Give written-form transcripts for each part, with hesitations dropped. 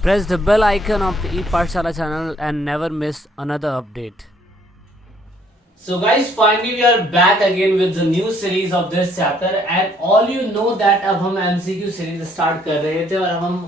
Press the bell icon of the ePathshala channel and never miss another update. So guys, finally we are back again with the new series of this chapter and all you know that अब हम MCQ series start कर रहे थे और अब हम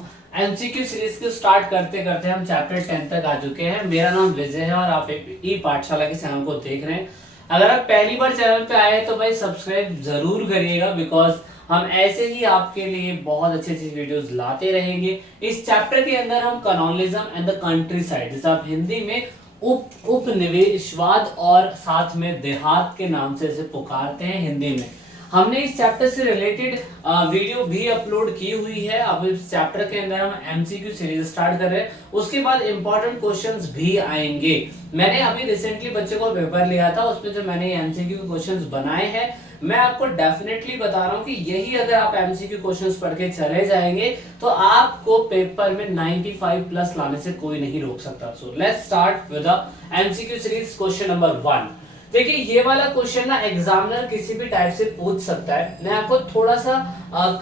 MCQ series को start करते करते हम chapter 10 तक आ चुके हैं। मेरा नाम विजय है और आप ई पाठशाला के चैनल को देख रहे हैं। अगर आप पहली बार चैनल पे आए तो भाई सब्सक्राइब जरूर करिएगा बिकॉज हम ऐसे ही आपके लिए बहुत अच्छी अच्छी वीडियोस लाते रहेंगे। इस चैप्टर के अंदर हम colonialism and the country side, जैसे आप हिंदी में उपनिवेशवाद और साथ में देहात के नाम से इसे पुकारते हैं हिंदी में, हमने इस चैप्टर से रिलेटेड वीडियो भी अपलोड की हुई है। अब इस चैप्टर के अंदर हम एमसीक्यू सीरीज स्टार्ट कर रहे हैं, उसके बाद इंपॉर्टेंट क्वेश्चंस भी आएंगे। मैंने अभी रिसेंटली बच्चे को पेपर लिया था, उसमें जो मैंने एमसीक्यू क्वेश्चंस बनाए हैं, मैं आपको डेफिनेटली बता रहा हूं कि यही अगर आप एमसीक्यू क्वेश्चंस पढ़ के चले जाएंगे तो आपको पेपर में 95 प्लस लाने से कोई नहीं रोक सकता। So let's start with the MCQ series. Question number 1, देखिए ये वाला क्वेश्चन ना एग्जामिनर किसी भी टाइप से पूछ सकता है। मैं आपको थोड़ा सा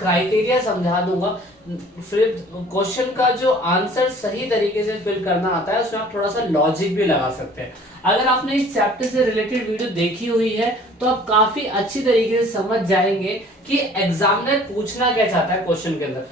क्राइटेरिया समझा दूंगा, फिर क्वेश्चन का जो आंसर सही तरीके से फिल करना आता है उसमें आप थोड़ा सा लॉजिक भी लगा सकते हैं। अगर आपने इस चैप्टर से रिलेटेड वीडियो देखी हुई है तो आप काफी अच्छी तरीके से समझ जाएंगे कि एग्जामिनर पूछना क्या चाहता है क्वेश्चन के अंदर।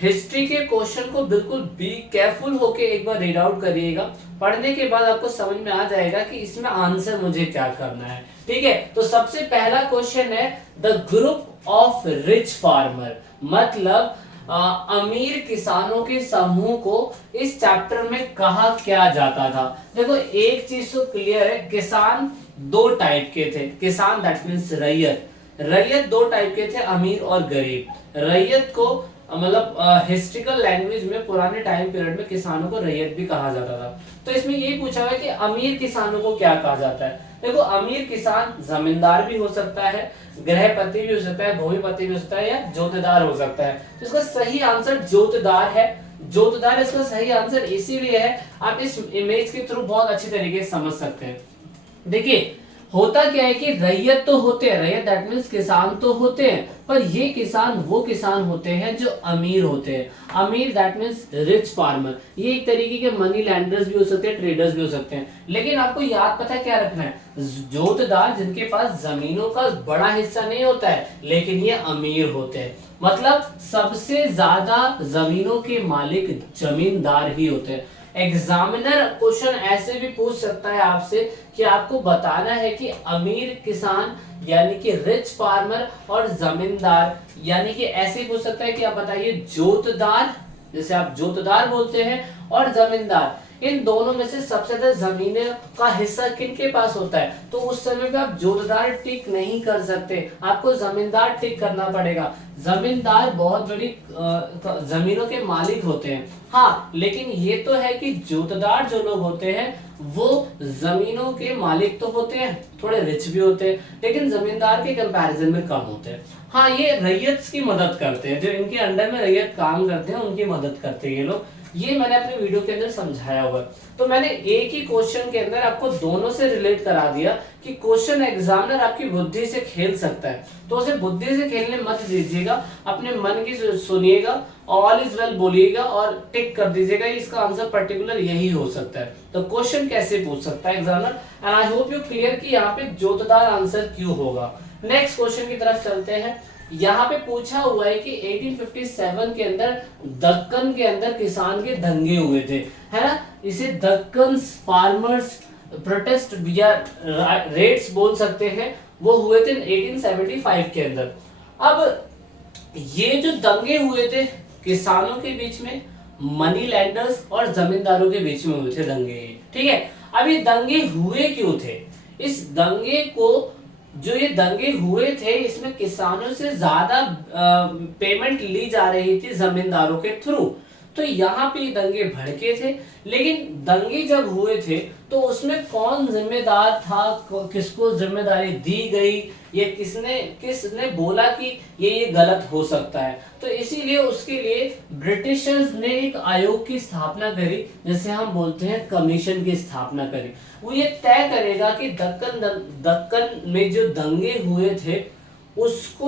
हिस्ट्री के क्वेश्चन को बिल्कुल बी केयरफुल होके एक बार रीड आउट करिएगा, पढ़ने के बाद आपको समझ में आ जाएगा कि इसमें आंसर मुझे क्या करना है। ठीक है, तो सबसे पहला क्वेश्चन है the group of rich farmer, मतलब अमीर किसानों के समूह को इस चैप्टर में कहा क्या जाता था। देखो एक चीज तो क्लियर है, किसान दो टाइप के थे। किसान दैट मींस रैयत, रैयत दो टाइप के थे, अमीर और गरीब। रैयत को मतलब हिस्ट्रिकल लैंग्वेज में पुराने टाइम पीरियड में किसानों को रैयत भी कहा जाता था। तो इसमें ये पूछा हुआ है कि अमीर किसानों को क्या कहा जाता है। देखो अमीर किसान जमींदार भी हो सकता है, गृहपति भी हो सकता है, भूमिपति भी हो सकता है या जोतदार हो सकता है। तो इसका सही आंसर जोतदार है। जोतदार इसका सही आंसर इसीलिए है, आप इस इमेज के थ्रू बहुत अच्छी तरीके से समझ सकते हैं। देखिए होता क्या है कि रैयत तो होते हैं, रैयत दैट मींस किसान तो होते हैं, पर ये किसान वो किसान होते हैं जो अमीर होते हैं। अमीर दैट मींस रिच फार्मर, ये एक तरीके के मनी लैंडर्स भी हो सकते हैं, ट्रेडर्स भी हो सकते हैं। लेकिन आपको याद पता क्या रखना है, जोतदार जिनके पास जमीनों का बड़ा हिस्सा नहीं होता है लेकिन ये अमीर होते हैं, मतलब सबसे ज्यादा जमीनों के मालिक जमींदार ही होते हैं। एग्जामिनर क्वेश्चन ऐसे भी पूछ सकता है आपसे कि आपको बताना है कि अमीर किसान यानी कि रिच फार्मर और जमींदार, यानी कि ऐसे ही पूछ सकता है कि आप बताइए जोतदार, जैसे आप जोतदार बोलते हैं, और जमींदार, इन दोनों में से सबसे ज्यादा जमीनें का हिस्सा किनके पास होता है। तो उस समय पे आप जोतदार टिक नहीं कर सकते, आपको जमींदार टिक करना पड़ेगा। जमींदार बहुत बड़ी जमीनों के मालिक होते हैं, हाँ, लेकिन ये तो है कि जोतदार जो लोग होते हैं वो जमीनों के मालिक तो होते हैं, थोड़े रिच भी होते हैं, लेकिन जमींदार के कंपैरिजन में कम होते हैं। हाँ, ये रैयत की मदद करते हैं, जो इनके अंडर में रैयत काम करते हैं उनकी मदद करते हैं ये लोग। ये मैंने अपने वीडियो के अंदर समझाया हुआ है। तो मैंने एक ही क्वेश्चन के अंदर आपको दोनों से रिलेट करा दिया कि क्वेश्चन एग्जामिनर आपकी बुद्धि से खेल सकता है, तो उसे बुद्धि से खेलने मत दीजिएगा, अपने मन की सुनिएगा, ऑल इज वेल बोलिएगा और टिक कर दीजिएगा इसका आंसर पर्टिकुलर यही हो सकता है। तो क्वेश्चन कैसे पूछ सकता है examiner, and I hope you clear कि यहाँ पे जोतदार आंसर क्यों होगा। नेक्स्ट क्वेश्चन की तरफ चलते हैं। यहाँ पे पूछा हुआ है कि 1857 के अंदर दक्कन के अंदर किसान के दंगे हुए थे, है ना, इसे दक्कन फार्मर्स प्रोटेस्ट या रेट्स बोल सकते हैं, वो हुए थे 1875 के अंदर। अब ये जो दंगे हुए थे किसानों के बीच में, मनी लैंडर्स और जमींदारों के बीच में हुए थे दंगे, ठीक है। अब ये दंगे हुए क्यों थे, इस दंगे को जो ये दंगे हुए थे इसमें किसानों से ज्यादा पेमेंट ली जा रही थी जमींदारों के थ्रू, तो यहाँ पे दंगे भड़के थे। लेकिन दंगे जब हुए थे तो उसमें कौन जिम्मेदार था, किसको जिम्मेदारी दी गई, ये किसने बोला कि ये गलत हो सकता है। तो इसीलिए उसके लिए ब्रिटिशर्स ने एक आयोग की स्थापना करी, जिसे हम बोलते हैं कमीशन की स्थापना करी। वो ये तय करेगा कि दक्कन में जो दंगे हुए थे उसको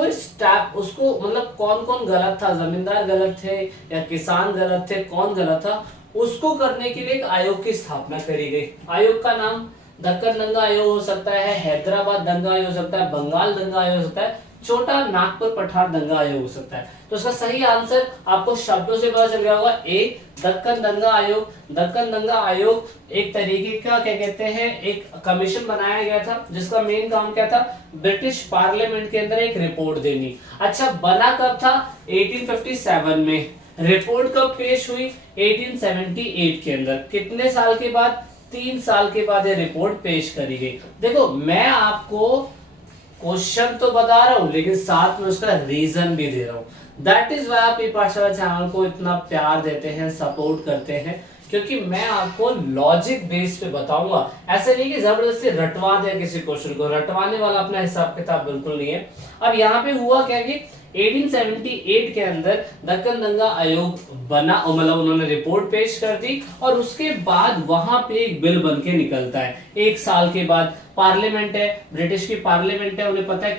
मतलब कौन कौन गलत था, जमींदार गलत थे या किसान गलत थे, कौन गलत था, उसको करने के लिए एक आयोग की स्थापना करी गई। आयोग का नाम दक्कन दंगा आयोग हो सकता है, हैदराबाद दंगा आयोग हो सकता है, बंगाल दंगा आयोग हो सकता है, छोटा नागपुर पठार दंगा आयोग हो सकता है। तो इसका सही आंसर आपको शब्दों से पता चल गया होगा, ए दक्कन दंगा आयोग। दक्कन दंगा आयोग एक तरीके का क्या कहते हैं, एक कमीशन बनाया गया था जिसका मेन काम क्या था, ब्रिटिश पार्लियामेंट के अंदर एक रिपोर्ट देनी। अच्छा, बना कब था, 1857 में। रिपोर्ट कब पेश हुई, 1878 के अंदर। कितने साल के बाद, 3 साल के बाद ये रिपोर्ट पेश करी गई। देखो मैं आपको क्वेश्चन तो बता रहा हूं लेकिन साथ में उसका रीजन भी दे रहा हूं। दैट इज वाई आप ई पाठशाला चैनल को इतना प्यार देते हैं, सपोर्ट करते हैं, क्योंकि मैं आपको लॉजिक बेस पे बताऊंगा। ऐसे नहीं कि जबरदस्ती रटवा दे किसी क्वेश्चन को, रटवाने वाला अपना हिसाब किताब बिल्कुल नहीं है। अब यहाँ पे हुआ क्या कि 1878 के अंदर दक्कन दंगा आयोग बना, मतलब उन्होंने रिपोर्ट पेश कर दी और उसके बाद वहां पे एक बिल बन के निकलता है। 1 साल के बाद पार्लियामेंट है, ब्रिटिश की पार्लियामेंट है, उन्हें पता है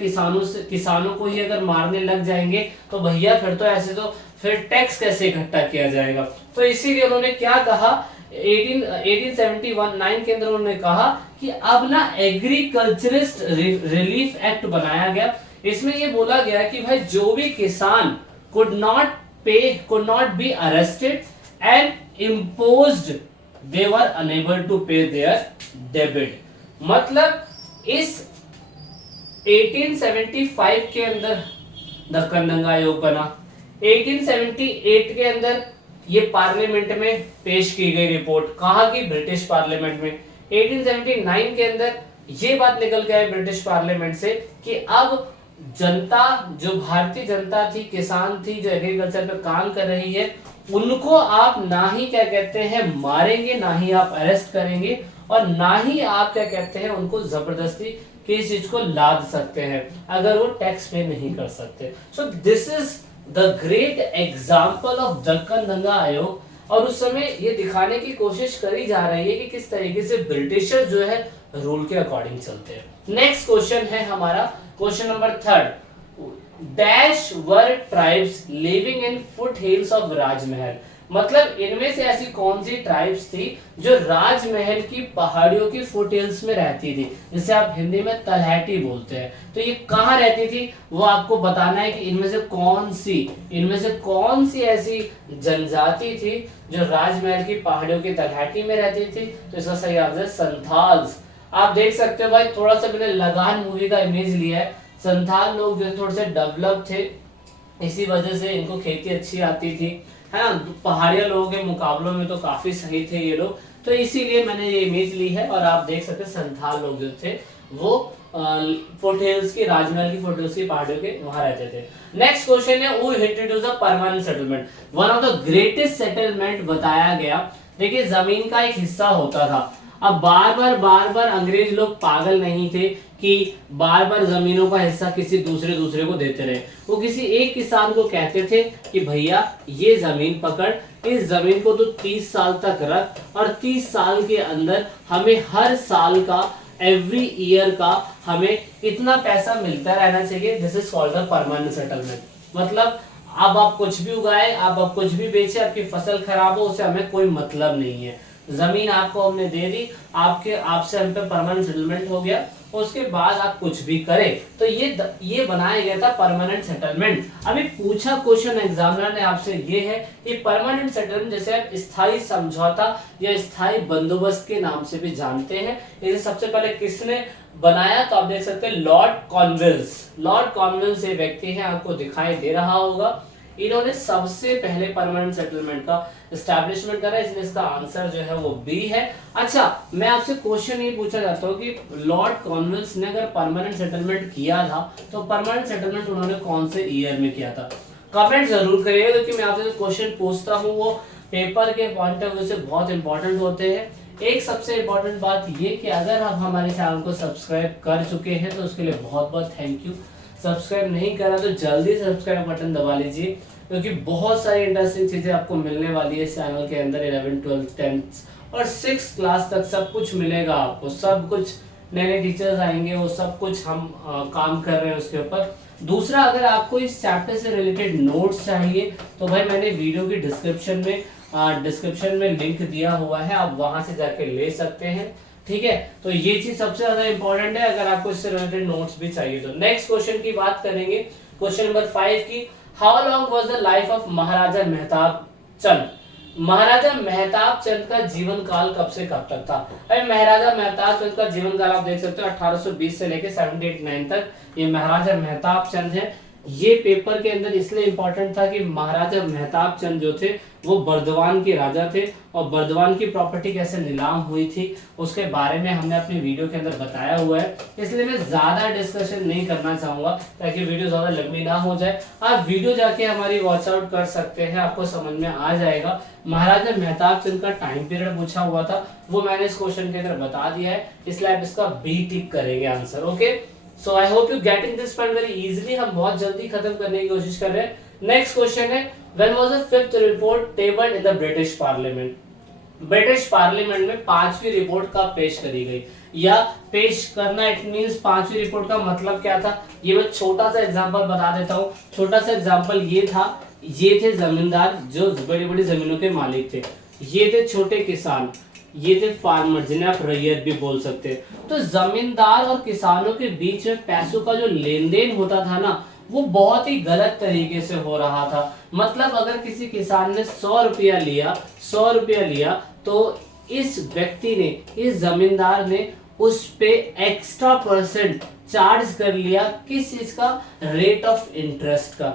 किसानों को ही अगर मारने लग जाएंगे तो भैया फिर तो ऐसे तो फिर टैक्स कैसे इकट्ठा किया जाएगा। तो इसीलिए उन्होंने क्या कहा, 1879 के अंदर उन्होंने कहा कि अब ना एग्रीकल्चरिस्ट रिलीफ एक्ट बनाया गया। इसमें ये बोला गया कि भाई जो भी किसान could not be arrested and imposed they were unable to pay their debit। मतलब इस 1875 के अंदर दक्कन दंगा आयोग बना, 1878 के अंदर ये पार्लियामेंट में पेश की गई रिपोर्ट, कहा कि ब्रिटिश पार्लियामेंट में। 1879 के अंदर ये बात निकल के आई ब्रिटिश पार्लियामेंट से कि अब जनता, जो भारतीय जनता थी, किसान थी, जो एग्रीकल्चर पे काम कर रही है, उनको आप ना ही क्या कहते हैं मारेंगे, ना ही आप अरेस्ट करेंगे और ना ही आप क्या कहते हैं उनको जबरदस्ती किसी चीज को लाद सकते हैं अगर वो टैक्स पे नहीं कर सकते। सो this is the great example of Deccan दंगा आयोग। और उस समय ये दिखाने की कोशिश करी जा रही है कि किस तरीके से ब्रिटिशर जो है रूल के अकॉर्डिंग चलते हैं। नेक्स्ट क्वेश्चन है हमारा, question number 3, dash were tribes living in foothills of Rajmahal. मतलब इनमें से ऐसी कौन सी ट्राइब्स थी जो राजमहल की पहाड़ियों की फुट हिल्स में रहती थी, जिसे आप हिंदी में तलहटी बोलते हैं। तो ये कहाँ रहती थी वो आपको बताना है कि इनमें से कौन सी ऐसी जनजाति थी जो राजमहल की पहाड़ियों की तलहटी में रहती थी। तो इसका सही आंसर संथाल्स। आप देख सकते हो भाई, थोड़ा सा मैंने लगान मूवी का इमेज लिया है। संथाल लोग जो थोड़े से डेवलप थे, इसी वजह से इनको खेती अच्छी आती थी, है ना। पहाड़िया लोगों के मुकाबलों में तो काफी सही थे ये लोग, तो इसीलिए मैंने ये इमेज ली है। और आप देख सकते हैं संथाल लोग जो थे वो फुटहिल्स की, राजमहल की फुटहिल्स की पहाड़ियों के वहां रहते थे। नेक्स्ट क्वेश्चन है, who introduced the permanent settlement. One of the greatest settlement बताया गया। देखिए जमीन का एक हिस्सा होता था, अब बार बार अंग्रेज लोग पागल नहीं थे कि बार बार जमीनों का हिस्सा किसी दूसरे को देते रहे। वो किसी एक किसान को कहते थे कि भैया ये जमीन पकड़, इस जमीन को तो 30 साल तक रख और 30 साल के अंदर हमें हर साल का, एवरी ईयर का हमें इतना पैसा मिलता रहना चाहिए। This is called the permanent settlement. मतलब अब आप कुछ भी उगाए, आप कुछ भी बेचे, आपकी फसल खराब हो, उससे हमें कोई मतलब नहीं है। जमीन आपको हमने दे दी, आपसे हम पे परमानेंट सेटलमेंट हो गया, उसके बाद आप कुछ भी करें। तो ये बनाया गया था परमानेंट सेटलमेंट। अभी पूछा क्वेश्चन एग्जामिनर ने आपसे ये है कि परमानेंट सेटलमेंट जैसे आप स्थायी समझौता या स्थायी बंदोबस्त के नाम से भी जानते हैं, इसे सबसे पहले किसने बनाया, तो आप देख सकते हैं लॉर्ड कॉर्नवालिस। लॉर्ड कॉर्नवालिस ये व्यक्ति है, आपको दिखाई दे रहा होगा। इन्होंने सबसे पहले परमानेंट सेटलमेंट का एस्टैब्लिशमेंट करा, इसलिए इसका आंसर जो है वो बी है। अच्छा, मैं आपसे क्वेश्चन ये पूछा जाता हूँ कि लॉर्ड कॉर्नवालिस ने अगर परमानेंट सेटलमेंट किया था तो परमानेंट सेटलमेंट उन्होंने कौन से ईयर में किया था? कमेंट जरूर करिएगा, क्योंकि मैं आपसे जो क्वेश्चन पूछता हूँ वो पेपर के पॉइंट ऑफ व्यू से बहुत इंपॉर्टेंट होते हैं। एक सबसे इंपॉर्टेंट बात ये कि अगर आप हमारे चैनल को सब्सक्राइब कर चुके हैं तो उसके लिए बहुत बहुत थैंक यू। सब्सक्राइब नहीं करा तो जल्दी सब्सक्राइब बटन दबा लीजिए, क्योंकि बहुत सारी इंटरेस्टिंग चीजें आपको मिलने वाली है इस चैनल के अंदर। 11th 12th 10th और 6th क्लास तक सब कुछ मिलेगा आपको, सब कुछ। नए टीचर्स आएंगे, वो सब कुछ हम काम कर रहे हैं उसके ऊपर। दूसरा, अगर आपको इस चैप्टर से रिलेटेड नोट्स चाहिए तो भाई मैंने वीडियो की डिस्क्रिप्शन में लिंक दिया हुआ है, आप वहां से जाके ले सकते हैं। ठीक है, तो ये चीज सबसे ज्यादा इंपॉर्टेंट है अगर आपको इससे रिलेटेड नोट्स भी चाहिए तो। नेक्स्ट क्वेश्चन की बात करेंगे, क्वेश्चन नंबर 5 की, how long was the life of Maharaja Mehtab Chand. Maharaja Mehtab Chand का जीवन काल कब से कब तक था? अरे महाराजा मेहताब चंद का जीवन काल आप देख सकते हो 1820 से लेकर 1789 तक, ये महाराजा मेहताब चंद है। ये पेपर के अंदर इसलिए इंपॉर्टेंट था कि महाराजा मेहताब चंद जो थे वो बर्दवान के राजा थे, और बर्दवान की प्रॉपर्टी कैसे नीलाम हुई थी उसके बारे में हमने अपनी वीडियो के अंदर बताया हुआ है, इसलिए मैं ज्यादा डिस्कशन नहीं करना चाहूंगा ताकि वीडियो ज्यादा लंबी ना हो जाए। आप वीडियो जाके हमारी वॉच आउट कर सकते हैं, आपको समझ में आ जाएगा। महाराजा मेहताब चंद का टाइम पीरियड पूछा हुआ था, वो मैंने इस क्वेश्चन के अंदर बता दिया है, इसलिए आप इसका बी टिक करेंगे answer. Okay, so I hope you getting this point very easily. हम बहुत जल्दी खत्म करने की कोशिश कर रहे हैं। नेक्स्ट क्वेश्चन है, when was the fifth report tabled in the British parliament. British parliament में पांचवी रिपोर्ट कब पेश करी गई, या पेश करना इट मींस पांचवी रिपोर्ट का मतलब क्या था, ये मैं छोटा सा एग्जांपल बता देता हूँ। छोटा सा एग्जांपल ये था, ये थे जमींदार जो बड़ी बड़ी जमीनों के मालिक थे, ये थे छोटे किसान, ये थे फार्मर जिन्हें आप रैयत भी बोल सकते हैं। तो जमींदार और किसानों के बीच में पैसों का जो लेन देन होता था ना, वो बहुत ही गलत तरीके से हो रहा था। मतलब अगर किसी किसान ने 100 रुपया लिया तो इस व्यक्ति ने, इस जमींदार ने उस पे एक्स्ट्रा परसेंट चार्ज कर लिया। किस चीज का? रेट ऑफ इंटरेस्ट का।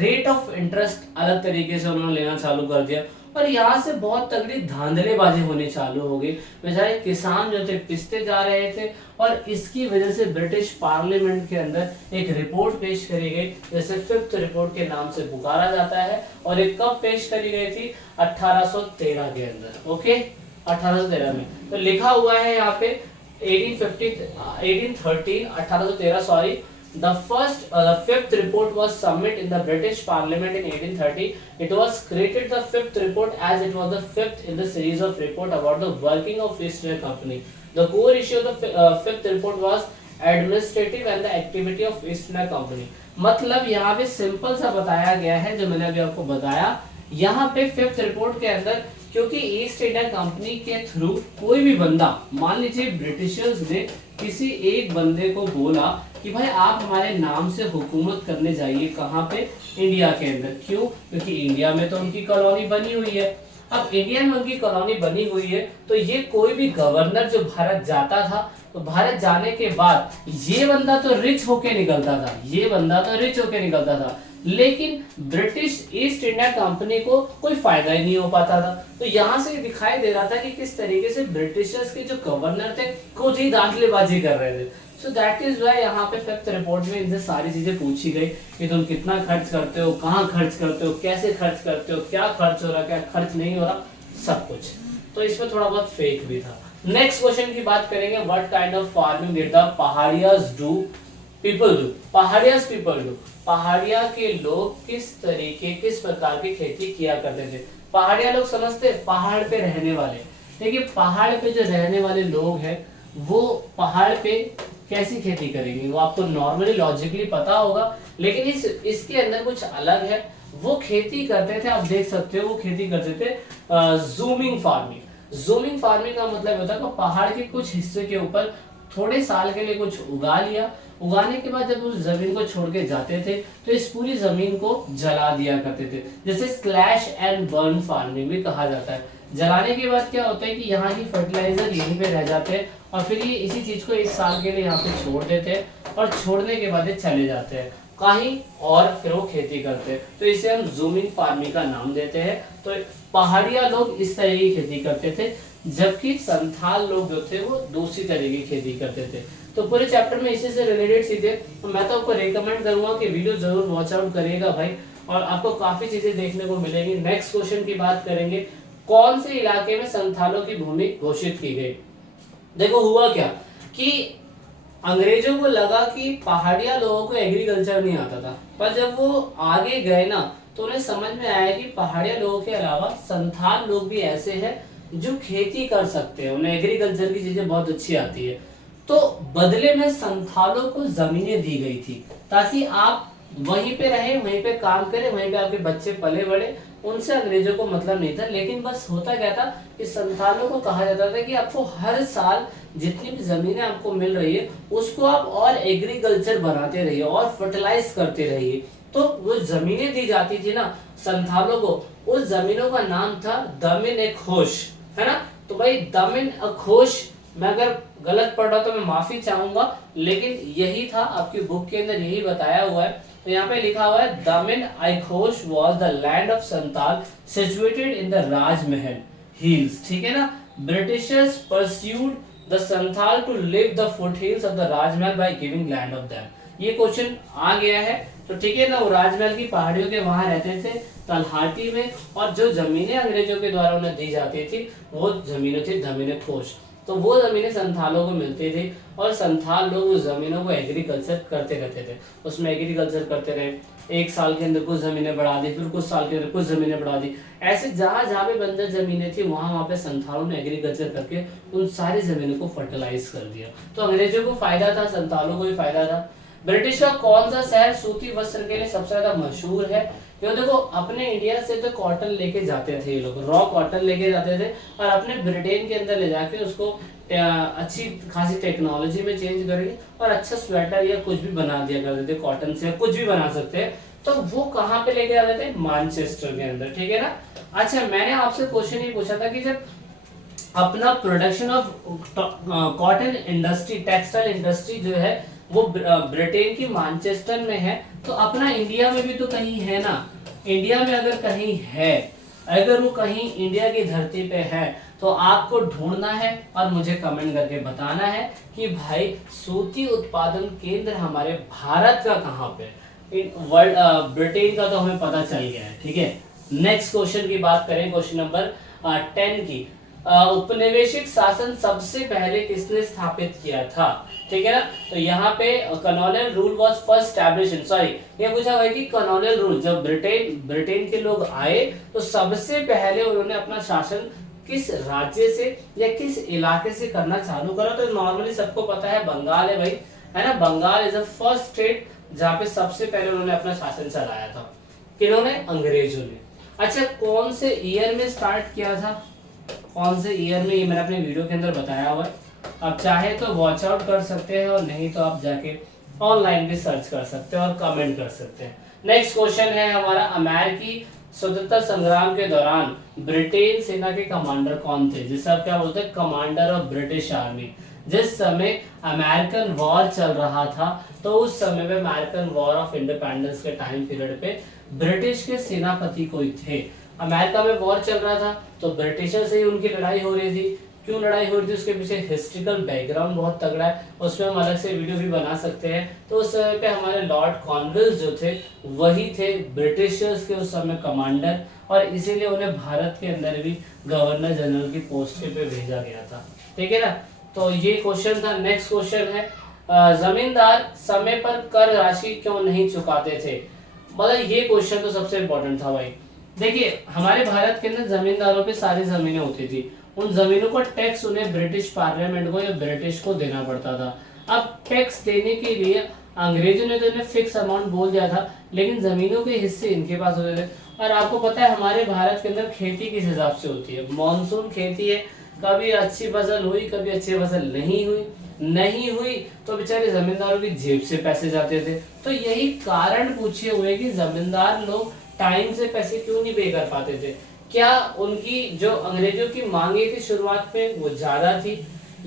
रेट ऑफ इंटरेस्ट अलग तरीके से उन्होंने लेना चालू कर दिया, और यहाँ से बहुत तगड़ी धांधलेबाजी होनी चालू हो गई। बेचारे किसान जो थे पिसते जा रहे थे, और इसकी वजह से ब्रिटिश पार्लियामेंट के अंदर एक रिपोर्ट पेश करी गई, जैसे फिफ्थ रिपोर्ट के नाम से पुकारा जाता है। और एक कब पेश करी गई थी? 1813 के अंदर। ओके, 1813 में। तो लिखा हुआ है यहाँ पे 1813 sorry, the fifth report was submitted in the British Parliament in 1830. It was created the fifth report as it was the fifth in the series of report about the working of East India Company. The core issue of the fifth report was administrative and the activity of East India Company. मतलब यहाँ पे simple सा बताया गया है जो मैंने अभी आपको बताया। यहाँ पे फिफ्थ रिपोर्ट के अंदर, क्योंकि ईस्ट इंडिया कंपनी के थ्रू कोई भी बंदा, मान लीजिए ब्रिटिशर्स ने किसी एक बंदे को बोला कि भाई आप हमारे नाम से हुकूमत करने जाइए, कहाँ पे? इंडिया के अंदर। क्यों? क्योंकि इंडिया में तो उनकी कॉलोनी बनी हुई है। अब इंडिया में उनकी कॉलोनी बनी हुई है, तो ये कोई भी गवर्नर जो भारत जाता था, तो भारत जाने के बाद ये बंदा तो रिच होके निकलता था, लेकिन ब्रिटिश ईस्ट इंडिया कंपनी को कोई फायदा ही नहीं हो पाता था। तो यहाँ से दिखाई दे रहा था कि किस तरीके से ब्रिटिशर्स के जो गवर्नर थे खुद ही दाखिलेबाजी कर रहे थे। सो दैट इज वाई यहाँ पे फिफ्थ रिपोर्ट में इनसे सारी चीजें पूछी गई कि तुम कितना खर्च करते हो, कहाँ खर्च करते हो, कैसे खर्च करते हो, क्या खर्च हो रहा, क्या खर्च नहीं हो रहा, सब कुछ। तो इसमें थोड़ा बहुत फेक भी था। नेक्स्ट क्वेश्चन की बात करेंगे, what kind of farming did the Paharias do people do. Paharia के लोग किस प्रकार की खेती किया करते थे? पहाड़िया लोग समझते, पहाड़ पे रहने वाले। देखिए, पहाड़ पे जो रहने वाले लोग हैं वो पहाड़ पे कैसी खेती करेंगे, वो आपको नॉर्मली लॉजिकली पता होगा, लेकिन इसके अंदर कुछ अलग है। वो खेती करते थे, आप देख सकते हो, वो खेती करते थे जूमिंग फार्मिंग का मतलब होता है कि पहाड़ के कुछ हिस्से के ऊपर थोड़े साल के लिए कुछ उगा लिया, उगाने के बाद जब उस जमीन को छोड़ के जाते थे तो इस पूरी जमीन को जला दिया करते थे, जैसे स्लैश एंड बर्न फार्मिंग भी कहा जाता है। जलाने के बाद क्या होता है कि यहाँ की फर्टिलाइजर यहीं पे रह जाते हैं, और फिर ये इसी चीज को एक साल के लिए यहाँ पे छोड़ देते हैं, और छोड़ने के बाद ये चले जाते हैं कहीं और, फिर वो खेती करते हैं। तो इसे हम जूमिंग फार्मिंग का नाम देते हैं। तो पहाड़िया लोग इस तरह की खेती करते थे, जबकि संथाल लोग जो थे वो दूसरी तरह की खेती करते थे। तो पूरे चैप्टर में इसी से रिलेटेड चीजें, तो मैं तो आपको रेकमेंड करूंगा कि वीडियो जरूर वॉच आउट करिएगा भाई, और आपको काफी चीजें देखने को मिलेंगी। नेक्स्ट क्वेश्चन की बात करेंगे, कौन से इलाके में संथालों की भूमि घोषित की गई? देखो हुआ क्या कि अंग्रेजों को लगा कि पहाड़िया लोगों को एग्रीकल्चर नहीं आता था, पर जब वो आगे गए ना तो उन्हें समझ में आया कि पहाड़िया लोगों के अलावा संथाल लोग भी ऐसे हैं जो खेती कर सकते हैं, उन्हें एग्रीकल्चर की चीजें बहुत अच्छी आती है। तो बदले में संथालों को जमीनें दी गई थी ताकि आप वहीं पे रहे, वहीं पे काम करें, वहीं पे आपके बच्चे पले बड़े। उनसे अंग्रेजों को मतलब नहीं था, लेकिन बस होता क्या था कि संथालों को कहा जाता था कि आपको हर साल जितनी भी जमीनें आपको मिल रही है उसको आप और एग्रीकल्चर बनाते रहिए और फर्टिलाइज करते रहिए। तो वो जमीनें दी जाती थी ना संथालों को, उस जमीनों का नाम था दमिन ए खोश, है ना। तो भाई दमिन अ खोश, मैं अगर गलत पढ़ रहा तो मैं माफी चाहूंगा, लेकिन यही था, आपकी बुक के अंदर यही बताया हुआ है। तो यहाँ पे लिखा हुआ है Damin i Koh was the land of Santhal situated in the Rajmahal hills, ठीक है ना। Britishers persuaded the Santhal to live the foothills of the Rajmahal by giving land of them. ये क्वेश्चन आ गया है, तो ठीक है ना। वो राजमहल की पहाड़ियों के वहां रहते थे तलहाटी में, और जो जमीनें अंग्रेजों के द्वारा उन्हें दी जाती थी वो जमीनें थी दमिन खोश। तो वो जमीनें संथालों को मिलती थी और संथाल लोग उस जमीनों को एग्रीकल्चर करते रहते थे। उसमें एग्रीकल्चर करते रहे, एक साल के अंदर कुछ जमीनें बढ़ा दी, फिर कुछ साल के अंदर कुछ जमीनें बढ़ा दी। ऐसे जहां जहां पे बंजर जमीनें थी वहां वहां पे संथालों ने एग्रीकल्चर करके उन सारी जमीनों को फर्टिलाइज कर दिया। तो अंग्रेजों को फायदा था, संथालों को भी फायदा था। ब्रिटिश का कौन सा शहर सूती वस्त्र के लिए सबसे ज्यादा मशहूर है? ये देखो, अपने इंडिया से तो कॉटन लेके जाते थे ये लोग, रॉ कॉटन लेके जाते थे और अपने ब्रिटेन के अंदर ले जाके उसको अच्छी खासी टेक्नोलॉजी में चेंज करके और अच्छा स्वेटर या कुछ भी बना दिया करते थे, कॉटन से कुछ भी बना सकते हैं। तो वो कहाँ पे लेके जाते थे? मैनचेस्टर के अंदर, ठीक है ना। अच्छा, मैंने आपसे क्वेश्चन ये पूछा था कि जब अपना production of cotton industry, textile industry जो है वो ब्रिटेन की मैनचेस्टर में है, तो अपना इंडिया में भी तो कहीं है ना। इंडिया में अगर कहीं है, अगर वो कहीं इंडिया की धरती पे है, तो आपको ढूंढना है और मुझे कमेंट करके बताना है कि भाई सूती उत्पादन केंद्र हमारे भारत का कहाँ पे। वर्ल्ड ब्रिटेन का तो हमें पता चल गया है, ठीक है। नेक्स्ट क्वेश्चन की बात करें, क्वेश्चन नंबर 10 की। उपनिवेशिक शासन सबसे पहले किसने स्थापित किया था? ठीक है ना। तो यहाँ पे colonial rule was first established, sorry ये पूछा हुआ है कि कॉलोनियल रूल जब ब्रिटेन के लोग आए तो सबसे पहले उन्होंने अपना शासन किस राज्य से या किस इलाके से करना चालू करा? तो नॉर्मली सबको पता है बंगाल है भाई, है ना। Bengal is the first state जहाँ पे सबसे पहले उन्होंने अपना शासन चलाया था। किन्होंने? अंग्रेजों ने। अच्छा, कौन से ईयर में स्टार्ट किया था? कौन से ईयर में, ये मैंने अपने वीडियो के अंदर बताया हुआ है। आप चाहे तो वॉच आउट कर सकते हैं और नहीं तो आप जाके ऑनलाइन भी सर्च कर सकते हैं और कमेंट कर सकते हैं। नेक्स्ट क्वेश्चन है हमारा, अमेरिकी स्वतंत्रता संग्राम के दौरान ब्रिटेन सेना के कमांडर कौन थे? जिसे आप क्या बोलते हैं? Commander of British army. जिस समय अमेरिकन वॉर चल रहा था, तो उस समय में अमेरिकन वॉर ऑफ इंडिपेंडेंस के टाइम पीरियड पे ब्रिटिश के सेनापति कोई थे। अमेरिका में वॉर चल रहा था तो ब्रिटिशर से ही उनकी लड़ाई हो रही थी। क्यों लड़ाई हो रही थी? उसके पीछे हिस्ट्रिकल बैकग्राउंड बहुत तगड़ा है, उसमें हम अलग से वीडियो भी बना सकते हैं। तो उस समय पे हमारे लॉर्ड कॉर्नवालिस जो थे वही थे ब्रिटिशर्स के उस समय कमांडर, और इसीलिए उन्हें भारत के अंदर भी गवर्नर जनरल की पोस्ट पे भेजा गया था, ठीक है ना। तो ये क्वेश्चन था। नेक्स्ट क्वेश्चन है, जमींदार समय पर कर राशि क्यों नहीं चुकाते थे? मतलब ये क्वेश्चन तो सबसे इम्पोर्टेंट था भाई। देखिए, हमारे भारत के अंदर जमींदारों पे सारी जमीनें होती थी, उन जमीनों का टैक्स उन्हें ब्रिटिश पार्लियामेंट को या ब्रिटिश को देना पड़ता था। अब टैक्स देने के लिए अंग्रेजों ने तो इन्हें फिक्स अमाउंट बोल दिया था, लेकिन जमीनों के हिस्से इनके पास होते थे। और आपको पता है हमारे भारत के अंदर खेती किस हिसाब से होती है? मॉनसून खेती है, कभी अच्छी फसल हुई, कभी अच्छी फसल नहीं हुई तो बेचारे जमींदारों की जेब से पैसे जाते थे। तो यही कारण पूछे हुए कि जमींदार लोग टाइम से पैसे क्यों नहीं पे कर पाते थे? क्या उनकी जो अंग्रेजों की मांगे थी शुरुआत में वो ज्यादा थी,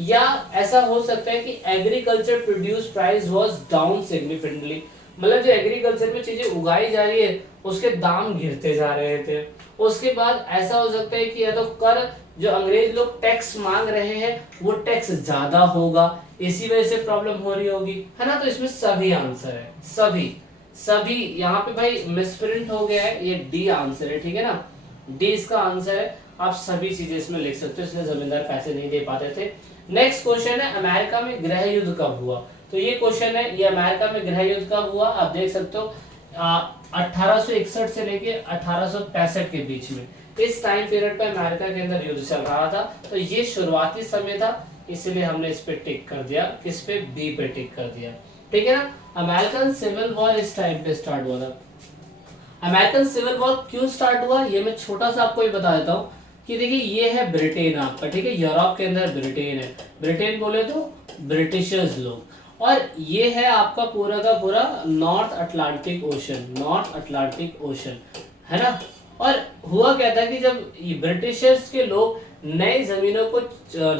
या ऐसा हो सकता है कि agriculture produce price was down significantly, मतलब जो एग्रीकल्चर में चीजें उगाई जा रही है उसके दाम गिरते जा रहे थे। उसके बाद ऐसा हो सकता है कि या तो कर जो अंग्रेज लोग टैक्स मांग रहे हैं वो टैक्स ज्यादा होगा, इसी वजह से प्रॉब्लम हो रही होगी, है ना। तो इसमें सभी आंसर है, सभी यहाँ पे भाई मिसप्रिंट हो गया है, ये डी आंसर है, ठीक है ना। डी इसका आंसर है। आप सभी चीजें इसमें लिख सकते हो, इसलिए जमींदार पैसे नहीं दे पाते थे। नेक्स्ट क्वेश्चन है, अमेरिका में गृह युद्ध कब हुआ? तो ये क्वेश्चन है, ये अमेरिका में गृह युद्ध कब हुआ? आप देख सकते हो 1861 से लेके 1865 के बीच में, इस टाइम पीरियड पे अमेरिका के अंदर युद्ध चल रहा था। तो ये शुरुआती समय था इसलिए हमने इस पे टिक कर दिया, किस पे, बी पे टिक कर दिया, ठीक है ना। अमेरिकन सिविल वॉर इस टाइम पे स्टार्ट हुआ था। अमेरिकन सिविल वॉर क्यों स्टार्ट हुआ ये मैं छोटा सा आपको ये बता देता हूँ कि देखिए ये है ब्रिटेन आपका, ठीक है, यूरोप के अंदर ब्रिटेन है, ब्रिटेन बोले तो ब्रिटिशर्स लोग, और ये है आपका पूरा का पूरा north Atlantic ocean, north Atlantic ocean, है ना। और हुआ क्या था कि जब ब्रिटिशर्स के लोग नई जमीनों को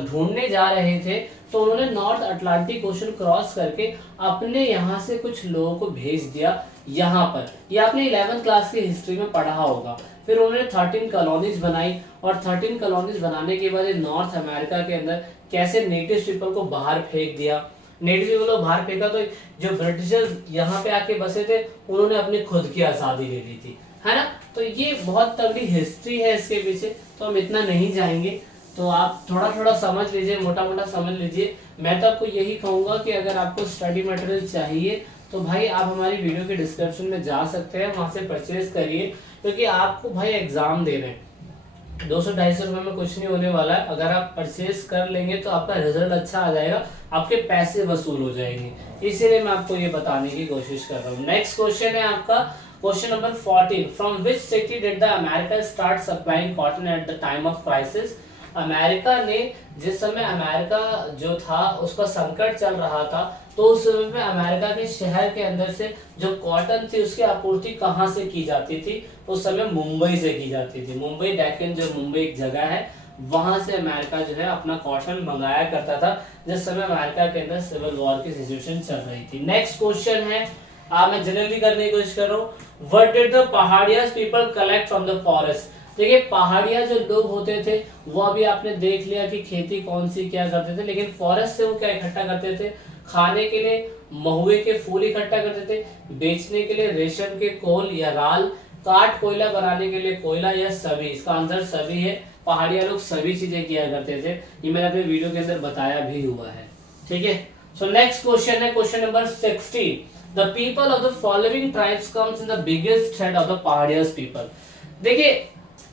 ढूंढने जा रहे थे तो उन्होंने नॉर्थ अटलांटिक ओशन क्रॉस करके अपने यहाँ से कुछ लोगों को भेज दिया यहाँ पर। ये आपने 11th क्लास की हिस्ट्री में पढ़ा होगा। फिर उन्होंने 13 कॉलोनीज बनाई, और 13 कॉलोनीज बनाने के बाद नॉर्थ अमेरिका के अंदर कैसे नेटिव पीपल को बाहर फेंक दिया, नेटिव पीपल को बाहर फेंका तो जो ब्रिटिशर्स यहाँ पे आके बसे थे उन्होंने अपनी खुद की आज़ादी ले ली थी, है ना। तो ये बहुत तगड़ी हिस्ट्री है इसके पीछे, तो हम इतना नहीं जाएंगे, तो आप थोड़ा थोड़ा समझ लीजिए, मोटा मोटा समझ लीजिए। मैं तो आपको यही कहूँगा कि अगर आपको स्टडी मटेरियल चाहिए तो भाई आप हमारी वीडियो के डिस्क्रिप्शन में जा सकते हैं, वहाँ से परचेज करिए, क्योंकि आपको भाई एग्जाम देना है, 200-250 रुपये में कुछ नहीं होने वाला है। अगर आप परचेज कर लेंगे तो आपका रिजल्ट अच्छा आ जाएगा, आपके पैसे वसूल हो जाएंगे, इसीलिए मैं आपको ये बताने की कोशिश कर रहा हूँ। नेक्स्ट क्वेश्चन है आपका question number 14, from which city did the America start supplying cotton at the time of crisis. America ने जिस समय अमेरिका जो था उसका संकट चल रहा था, तो उस समय में अमेरिका के शहर के अंदर से जो कॉटन थी उसकी आपूर्ति कहाँ से की जाती थी, उस समय मुंबई से की जाती थी। मुंबई डेक्कन, जो मुंबई एक जगह है, वहां से अमेरिका जो है अपना कॉटन मंगाया करता था जिस समय अमेरिका के अंदर सिविल वॉर की सिचुएशन चल रही थी। नेक्स्ट क्वेश्चन है, मैं जनरली करने की कोशिश कर रहा हूँ, what did the Paharia people collect from the forest. देखिए पहाड़िया जो लोग होते थे वो अभी आपने देख लिया कि खेती कौन सी क्या करते थे, लेकिन फॉरेस्ट से वो क्या इकट्ठा करते थे, खाने के लिए महुए के फूल इकट्ठा करते थे, बेचने के लिए रेशम के कोल या राल, काठ कोयला बनाने के लिए कोयला, या सभी। इसका आंसर सभी है, पहाड़िया लोग सभी चीजें किया करते थे, ये मैंने अपने वीडियो के अंदर बताया भी हुआ है, ठीक है। सो नेक्स्ट क्वेश्चन है question number 16, the people of the following tribes comes in the biggest thread of the Paharias people. देखिए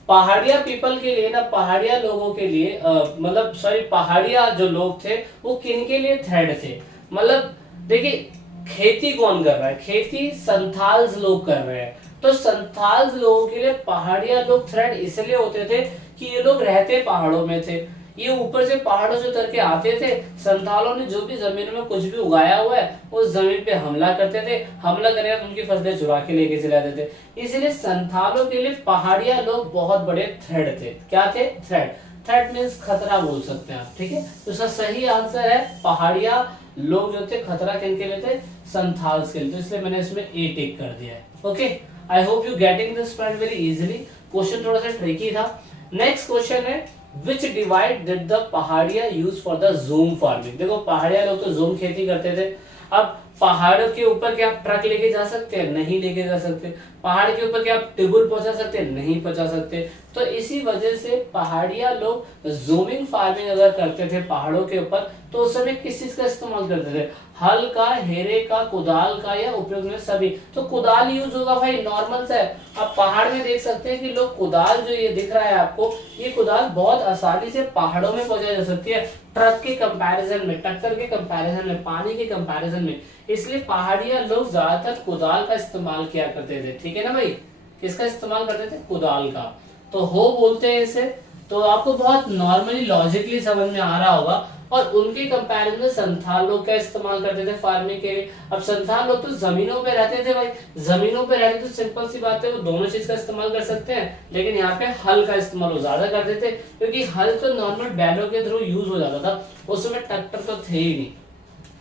पहाड़िया पीपल के लिए ना, पहाड़िया लोगों के लिए मतलब सॉरी पहाड़िया जो लोग थे वो किन के लिए थ्रेड थे, मतलब देखिए खेती कौन कर रहा है, खेती संथाल्स लोग कर रहे हैं, तो संथाल्स लोगों के लिए पहाड़िया लोग थ्रेड इसलिए होते थे कि ये लोग रहते पहाड़ों में थे, ये ऊपर से पहाड़ों से उतर के आते थे, संथालों ने जो भी जमीन में कुछ भी उगाया हुआ है उस जमीन पे हमला करते थे, हमला करके उनकी फसलें चुरा के लेके चले जाते थे, इसलिए संथालों के लिए पहाड़िया लोग बहुत बड़े थ्रेड थे। क्या थे? थ्रेड। थ्रेड मीन्स खतरा बोल सकते हैं आप, ठीक है। तो इसका सही आंसर है पहाड़िया लोग जो थे खतरा किनके लिए थे, संथाल्स के लिए, तो इसलिए मैंने इसमें ए टिक कर दिया है। Okay, I hope you getting this point very easily. Question थोड़ा सा ट्रिकी था। नेक्स्ट क्वेश्चन है, Which divide did the Paharia use for the zoom farming। देखो पहाड़िया लोग तो zoom खेती करते थे, अब पहाड़ों के ऊपर क्या आप ट्रक लेके जा सकते हैं? नहीं लेके जा सकते। पहाड़ के ऊपर क्या आप टेबल पहुंचा सकते हैं? नहीं पहुंचा सकते। तो इसी वजह से पहाड़िया लोग जूमिंग फार्मिंग अगर करते थे पहाड़ों के ऊपर, तो उस समय किस चीज का इस्तेमाल करते थे? हल का, हेरे का, कुदाल का, या उपयोग में सभी। तो कुदाल यूज होगा भाई, नॉर्मल सा है। आप पहाड़ में देख सकते हैं कि लोग कुदाल, जो ये दिख रहा है आपको, ये कुदाल बहुत आसानी से पहाड़ों में पहुंचाई जा सकती है, ट्रक के कंपैरिजन में, ट्रैक्टर के कंपैरिजन में, पानी के कंपैरिजन में। इसलिए पहाड़िया लोग ज्यादातर कुदाल का इस्तेमाल किया करते थे, ठीक है ना भाई। किसका इस्तेमाल करते थे? कुदाल का। तो हो बोलते हैं इसे, तो आपको बहुत नॉर्मली लॉजिकली समझ में आ रहा होगा। और उनके कंपैरिजन में संथाल लोग क्या इस्तेमाल करते थे फार्मिंग के लिए? अब संथाल लोग तो जमीनों पे रहते थे भाई, जमीनों पे रहते तो सिंपल सी बात है वो दोनों चीज का इस्तेमाल कर सकते हैं, लेकिन यहाँ पे हल का इस्तेमाल वो ज्यादा करते थे, क्योंकि हल तो नॉर्मल बैलों के थ्रू यूज हो जाता था, उस समय ट्रैक्टर तो थे ही नहीं,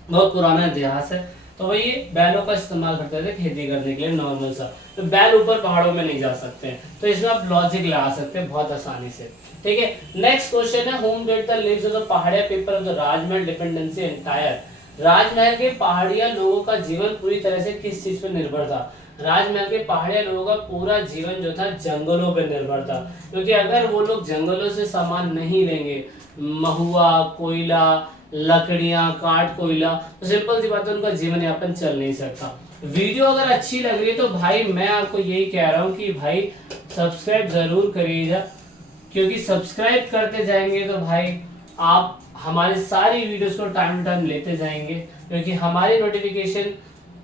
बहुत पुराना इतिहास है। तो वही ये बैलों का इस्तेमाल करते थे खेती करने के लिए, नॉर्मल सा। तो बैल ऊपर पहाड़ों में नहीं जा सकते हैं, तो इसमें आप लॉजिक लगा सकते हैं बहुत आसानी से, ठीक है। नेक्स्ट क्वेश्चन है, home did the lives of the Paharia people of the Rajmahal dependency entire. Rajmahal के पहाड़िया लोगों का जीवन पूरी तरह से किस चीज पर निर्भर था? राजमहल के पहाड़िया लोगों का पूरा जीवन जो था जंगलों पर निर्भर था, क्योंकि अगर वो लोग जंगलों से सामान नहीं लेंगे, महुआ, कोयला, लकड़ियां, काठ, कोयला, तो सिंपल सी बात है उनका जीवन यापन चल नहीं सकता। वीडियो अगर अच्छी लग रही है तो भाई मैं आपको यही कह रहा हूँ कि भाई सब्सक्राइब जरूर करिएगा, क्योंकि सब्सक्राइब करते जाएंगे तो भाई आप हमारी सारी वीडियोस को टाइम टू टाइम लेते जाएंगे, क्योंकि हमारी नोटिफिकेशन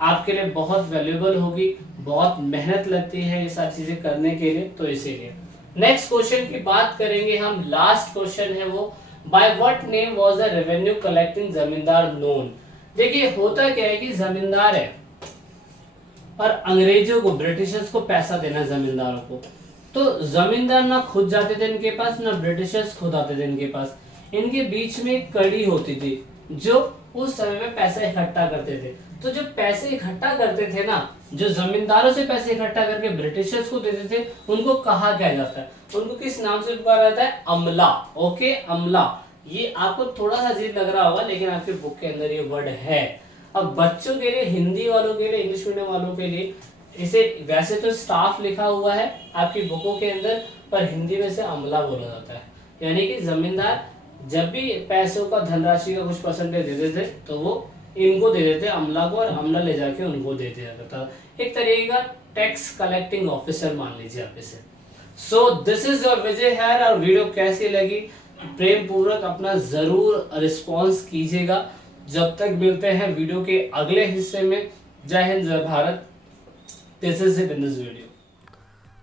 आपके लिए बहुत वैल्यूएबल होगी। बहुत मेहनत लगती है ये सारी चीजें करने के लिए, तो इसीलिए नेक्स्ट क्वेश्चन की बात करेंगे हम। लास्ट क्वेश्चन है वो, by what name was the revenue collecting जमींदार नोन। देखिए होता क्या है कि जमींदार है और अंग्रेजों को, ब्रिटिशर्स को पैसा देना जमींदारों को, तो जमींदार ना खुद जाते थे इनके पास, ना ब्रिटिशर्स खुद आते थे इनके पास। इनके बीच में एक कड़ी होती थी जो उस समय में पैसा इकट्ठा करते थे। तो जो पैसे इकट्ठा करते थे ना, जो जमींदारों से पैसे इकट्ठा करके ब्रिटिशर्स को देते थे, उनको कहा क्या जाता है, उनको किस नाम से पुकारा जाता है, अमला। ओके, अमला। ये आपको थोड़ा सा अजीब लग रहा होगा, लेकिन आपके बुक के अंदर ये वर्ड है। अब बच्चों के लिए, हिंदी वालों के लिए, इंग्लिश मीडियम वालों के लिए इसे वैसे तो स्टाफ लिखा हुआ है आपकी बुकों के अंदर, पर हिंदी में से अमला बोला जाता है। यानी कि जमींदार जब भी पैसों का, धनराशि का कुछ परसेंटेज देते थे तो वो इनको दे देते अमला को, और अमला ले जाके उनको दे दिया जाता था। एक तरीके का टैक्स कलेक्टिंग ऑफिसर मान लीजिए आप इसे। So this is your Vijay here. और वीडियो कैसी लगी प्रेम पूर्वक अपना जरूर रिस्पॉन्स कीजिएगा। जब तक मिलते हैं वीडियो के अगले हिस्से में, जय हिंद जय Bharat. This is it in this video.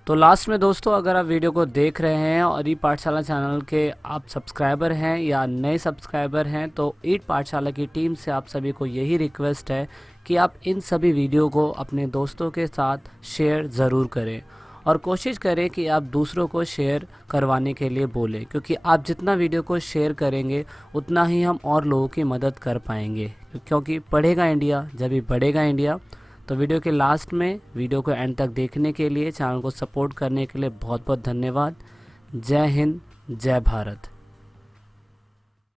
तो लास्ट में दोस्तों, अगर आप वीडियो को देख रहे हैं और ई पाठशाला चैनल के आप सब्सक्राइबर हैं या नए सब्सक्राइबर हैं, तो ईट पाठशाला की टीम से आप सभी को यही रिक्वेस्ट है कि आप इन सभी वीडियो को अपने दोस्तों के साथ शेयर ज़रूर करें, और कोशिश करें कि आप दूसरों को शेयर करवाने के लिए बोलें, क्योंकि आप जितना वीडियो को शेयर करेंगे उतना ही हम और लोगों की मदद कर पाएंगे। क्योंकि पढ़ेगा इंडिया जब भी बढ़ेगा इंडिया। तो वीडियो के लास्ट में वीडियो को एंड तक देखने के लिए, चैनल को सपोर्ट करने के लिए बहुत बहुत धन्यवाद। जय हिंद, जय भारत।